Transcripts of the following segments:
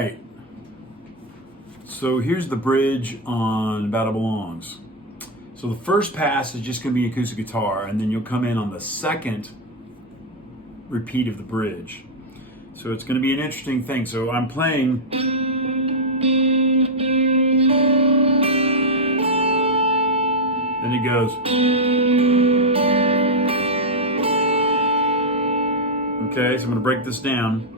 right. So here's the bridge on Battle Belongs. So the first pass is just going to be acoustic guitar, and then you'll come in on the second repeat of the bridge. So it's going to be an interesting thing. So I'm playing. Then it goes. Okay, so I'm going to break this down.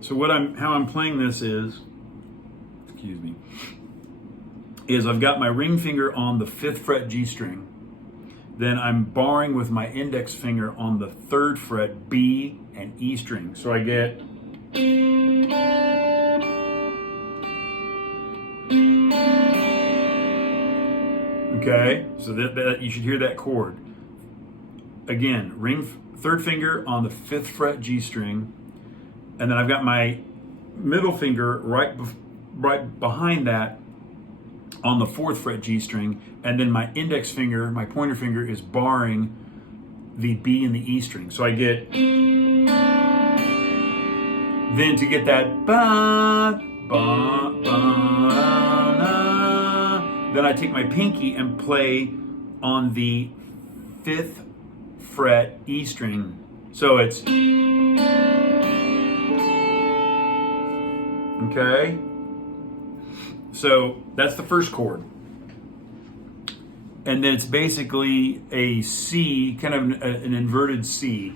So how I'm playing this is, excuse me, is I've got my ring finger on the 5th fret G string. Then I'm barring with my index finger on the 3rd fret B and E string. So I get okay, so that you should hear that chord. Again, 3rd finger on the 5th fret G string, and then I've got my middle finger right behind that on the 4th fret G string, and then my index finger, my pointer finger, is barring the B and the E string. So I get, then to get that ba, ba, ba, na, then I take my pinky and play on the 5th fret E string. So it's, okay? So that's the first chord. And then it's basically a C, kind of an inverted C.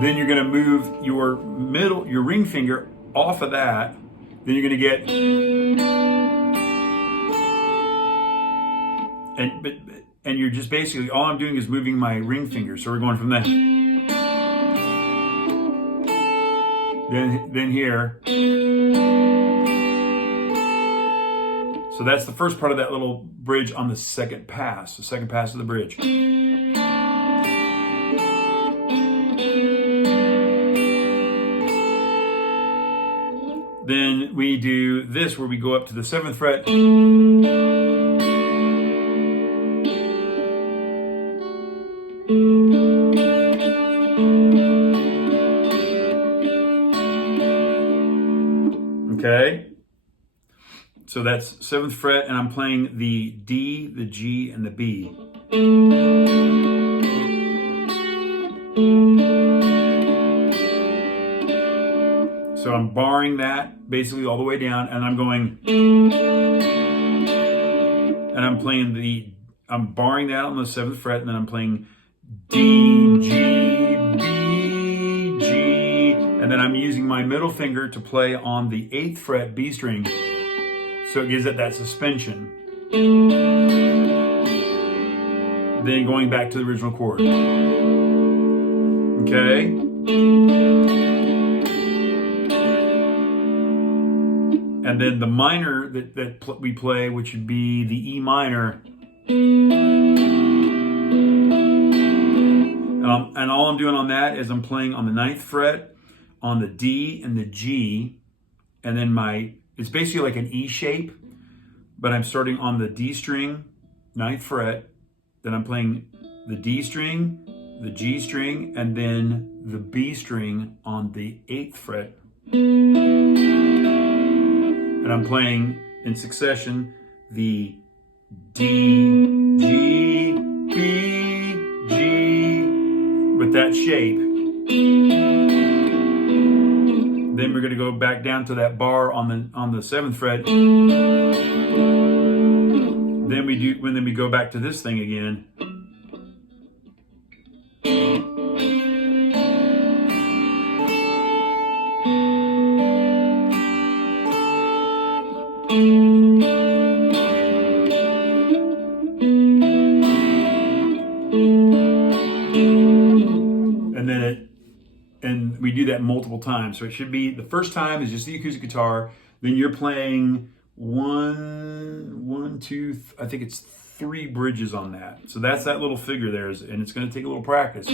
Then you're going to move your ring finger off of that. Then you're going to get, and you're just basically, all I'm doing is moving my ring finger. So we're going from that. Then here. So that's the first part of that little bridge on the second pass of the bridge. Then we do this where we go up to the 7th fret. Okay, so that's 7th fret, and I'm playing the D, the G, and the B. So I'm barring that basically all the way down, and I'm going, and I'm playing I'm barring that on the 7th fret, and then I'm playing D, G, B, G, and then I'm using my middle finger to play on the 8th fret B string. So it gives it that suspension. Then going back to the original chord. Okay? And then the minor that we play, which would be the E minor. And all I'm doing on that is I'm playing on the 9th fret, on the D and the G, and then it's basically like an E shape, but I'm starting on the D string, 9th fret, then I'm playing the D string, the G string, and then the B string on the 8th fret. And I'm playing in succession the D, G, B, G, with that shape. Then we're going to go back down to that bar on the 7th fret. Then we go back to this thing again. And we do that multiple times. So it should be, the first time is just the acoustic guitar. Then you're playing I think it's 3 bridges on that. So that's that little figure there, and it's going to take a little practice.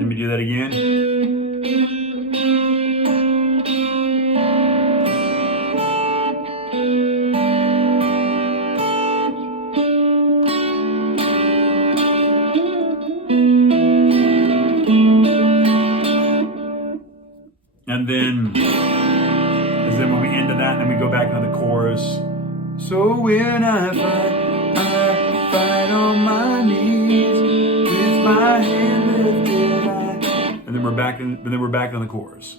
Then that again. And then when we end to that, and then we go back into the chorus. So when I fight on my knees with my hand lifted high, and then we're back in the chorus.